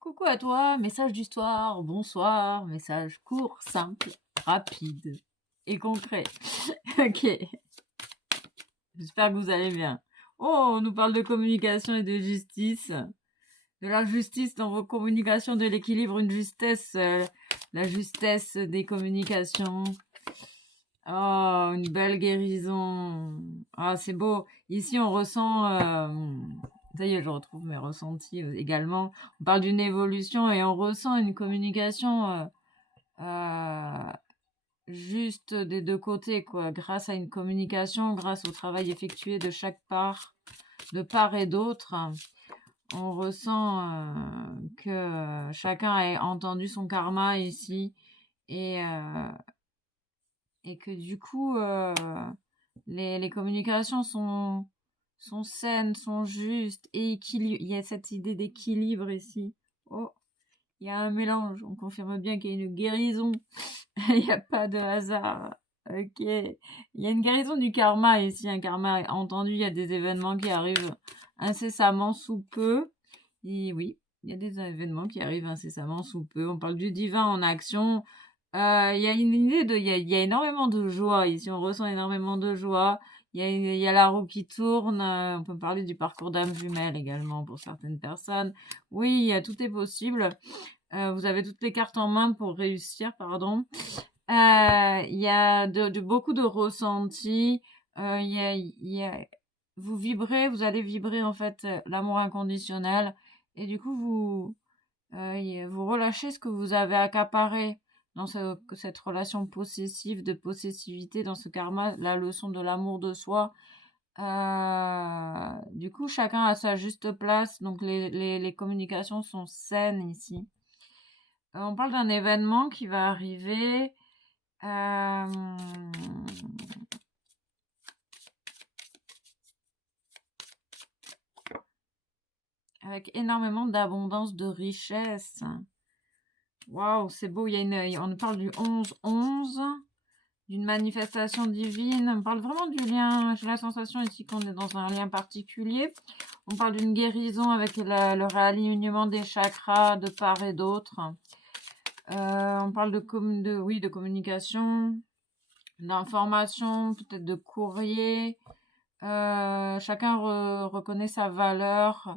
Coucou à toi, message du soir, bonsoir, message court, simple, rapide et concret. Ok, j'espère que vous allez bien. Oh, on nous parle de communication et de justice. De la justice dans vos communications, de l'équilibre, une justesse, la justesse des communications. Oh, une belle guérison. Ah, c'est beau. Ici, on ressent... ça y est, je retrouve mes ressentis également. On parle d'une évolution et on ressent une communication euh, juste des deux côtés, quoi. Grâce à une communication, grâce au travail effectué de chaque part, de part et d'autre, on ressent que chacun a entendu son karma ici et, euh, et que du coup, les communications sont saines, sont justes et il y a cette idée d'équilibre ici. Oh, il y a un mélange. On confirme bien qu'il y a une guérison. Il n'y a pas de hasard. Ok. Il y a une guérison du karma ici. Un karma entendu. Il y a des événements qui arrivent incessamment sous peu. Et oui, il y a des événements qui arrivent incessamment sous peu. On parle du divin en action. Il y a une idée il y a énormément de joie ici. On ressent énormément de joie. Il y a la roue qui tourne. On peut parler du parcours d'âme jumelle également pour certaines personnes. Oui, tout est possible. Vous avez toutes les cartes en main pour réussir, pardon. Il y a beaucoup de ressentis. Vous vibrez, vous allez vibrer en fait l'amour inconditionnel. Et du coup, vous relâchez ce que vous avez accaparé dans cette relation possessive, de possessivité, dans ce karma, la leçon de l'amour de soi. Du coup, chacun a sa juste place, donc les communications sont saines ici. On parle d'un événement qui va arriver. Avec énormément d'abondance, de richesse. Waouh, c'est beau. On parle du 11-11, d'une manifestation divine. On parle vraiment du lien. J'ai la sensation ici qu'on est dans un lien particulier. On parle d'une guérison avec le réalignement des chakras de part et d'autre. On parle de communication, d'information, peut-être de courrier. Chacun reconnaît sa valeur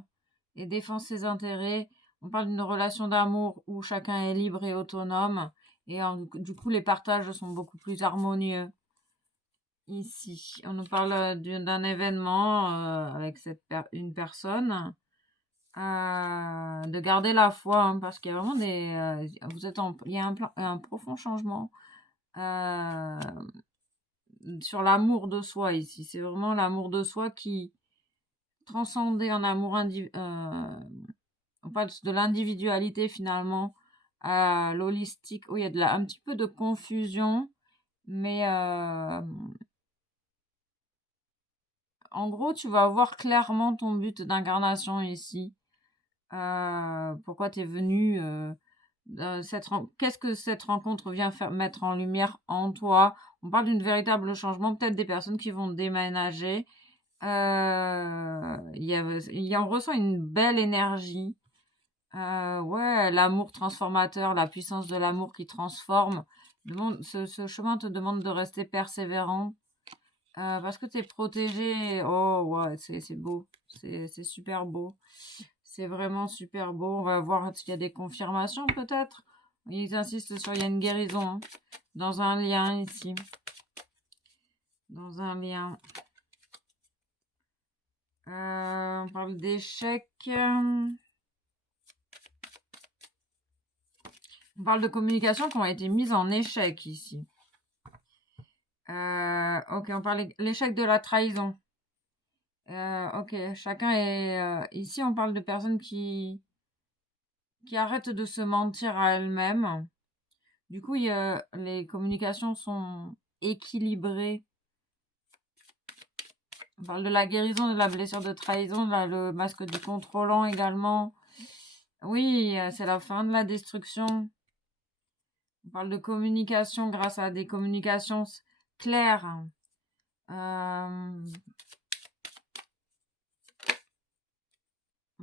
et défend ses intérêts. On parle d'une relation d'amour où chacun est libre et autonome. Et du coup, les partages sont beaucoup plus harmonieux. Ici, on nous parle d'un événement avec une personne. De garder la foi, hein, parce qu'il y a vraiment il y a un profond changement sur l'amour de soi ici. C'est vraiment l'amour de soi qui transcendé en amour on parle de l'individualité finalement à l'holistique. Oui, il y a un petit peu de confusion, mais en gros, tu vas voir clairement ton but d'incarnation ici. Pourquoi tu es venu qu'est-ce que cette rencontre vient mettre en lumière en toi? On parle d'une véritable changement, peut-être des personnes qui vont déménager. On ressent une belle énergie. Ouais, l'amour transformateur, la puissance de l'amour qui transforme. Ce chemin te demande de rester persévérant. Parce que tu es protégé. Oh, ouais, c'est beau. C'est super beau. C'est vraiment super beau. On va voir s'il y a des confirmations peut-être. Ils insistent sur il y a une guérison, hein, dans un lien ici. Dans un lien. On parle d'échec. On parle de communications qui ont été mises en échec ici. Ok, on parle de l'échec de la trahison. Ok, chacun est... ici, on parle de personnes qui arrêtent de se mentir à elles-mêmes. Du coup, les communications sont équilibrées. On parle de la guérison de la blessure de trahison, là, le masque du contrôlant également. Oui, c'est la fin de la destruction. On parle de communication grâce à des communications claires. On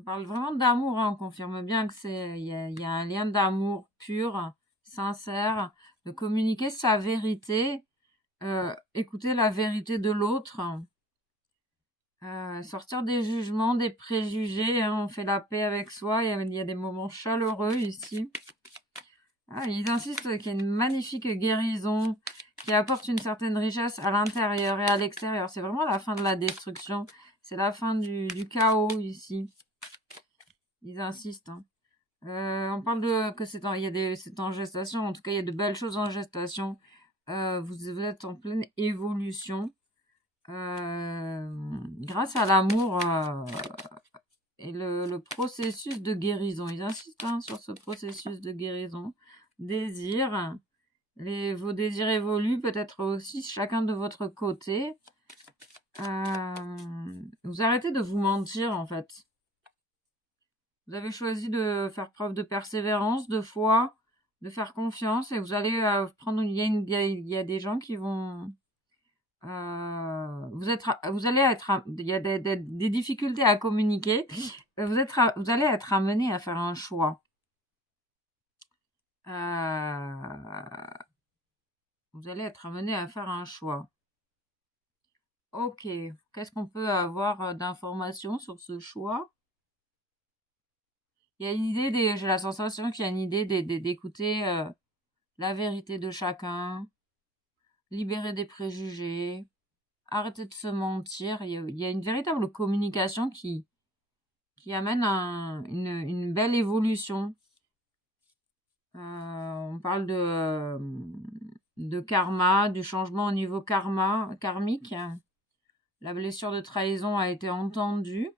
On parle vraiment d'amour, hein, on confirme bien que il y a un lien d'amour pur, sincère, de communiquer sa vérité, écouter la vérité de l'autre, sortir des jugements, des préjugés, hein, on fait la paix avec soi, il y a des moments chaleureux ici. Ah, ils insistent qu'il y a une magnifique guérison qui apporte une certaine richesse à l'intérieur et à l'extérieur. C'est vraiment la fin de la destruction, c'est la fin du chaos ici. Ils insistent, hein. On parle de que c'est en gestation. En tout cas, il y a de belles choses en gestation. Vous êtes en pleine évolution grâce à l'amour et le processus de guérison. Ils insistent, hein, sur ce processus de guérison. Désir. Vos désirs évoluent peut-être aussi chacun de votre côté. Vous arrêtez de vous mentir en fait. Vous avez choisi de faire preuve de persévérance, de foi, de faire confiance et vous allez prendre. Il y a des gens qui vont. Vous allez être. Il y a des difficultés à communiquer. Vous allez être amené à faire un choix. Vous allez être amené à faire un choix. Ok. Qu'est-ce qu'on peut avoir d'informations sur ce choix? Il y a une idée, j'ai la sensation qu'il y a une idée d'écouter la vérité de chacun, libérer des préjugés, arrêter de se mentir. Il y a une véritable communication qui amène une belle évolution. On parle de karma, du changement au niveau karmique. La blessure de trahison a été entendue.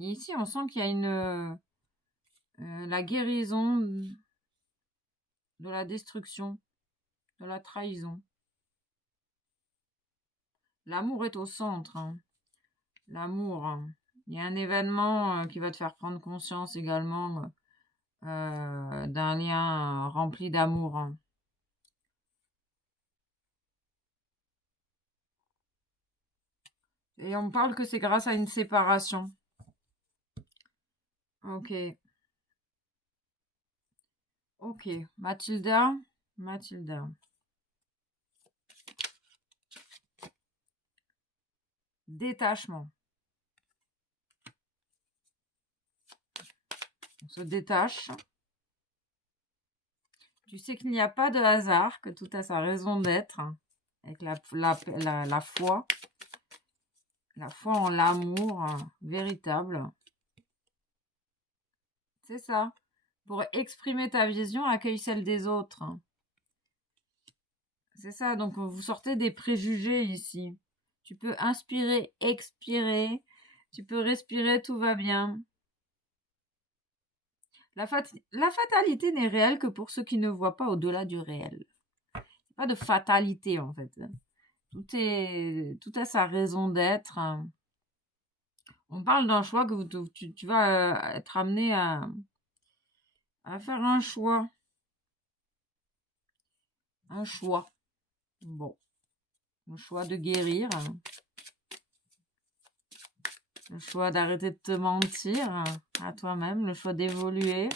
Ici, on sent qu'il y a la guérison de la destruction, de la trahison. L'amour est au centre, hein. L'amour, hein. Il y a un événement qui va te faire prendre conscience également d'un lien rempli d'amour, hein. Et on parle que c'est grâce à une séparation. Ok. Ok. Mathilda. Détachement. On se détache. Tu sais qu'il n'y a pas de hasard, que tout a sa raison d'être, hein, avec la foi. La foi en l'amour véritable. C'est ça. Pour exprimer ta vision, accueille celle des autres. C'est ça. Donc, vous sortez des préjugés ici. Tu peux inspirer, expirer. Tu peux respirer, tout va bien. La fatalité n'est réelle que pour ceux qui ne voient pas au-delà du réel. Pas de fatalité, en fait. Tout a sa raison d'être. On parle d'un choix que tu vas être amené à faire un choix. Un choix. Bon. Le choix de guérir. Le choix d'arrêter de te mentir à toi-même. Le choix d'évoluer.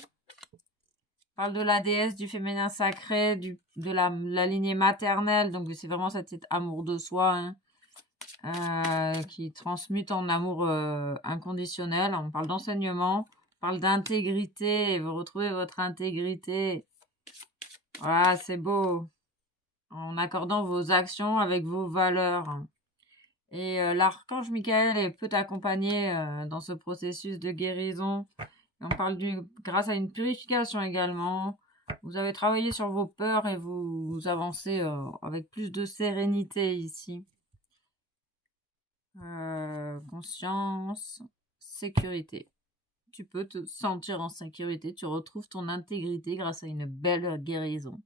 On parle de la déesse, du féminin sacré, de la lignée maternelle. Donc, c'est vraiment cet amour de soi, hein, qui transmute en amour inconditionnel. On parle d'enseignement. On parle d'intégrité. Vous retrouvez votre intégrité. Voilà, c'est beau. En accordant vos actions avec vos valeurs. Et l'archange Michael peut t'accompagner dans ce processus de guérison. Et on parle grâce à une purification également. Vous avez travaillé sur vos peurs et vous avancez avec plus de sérénité ici. Conscience, sécurité. Tu peux te sentir en sécurité. Tu retrouves ton intégrité grâce à une belle guérison.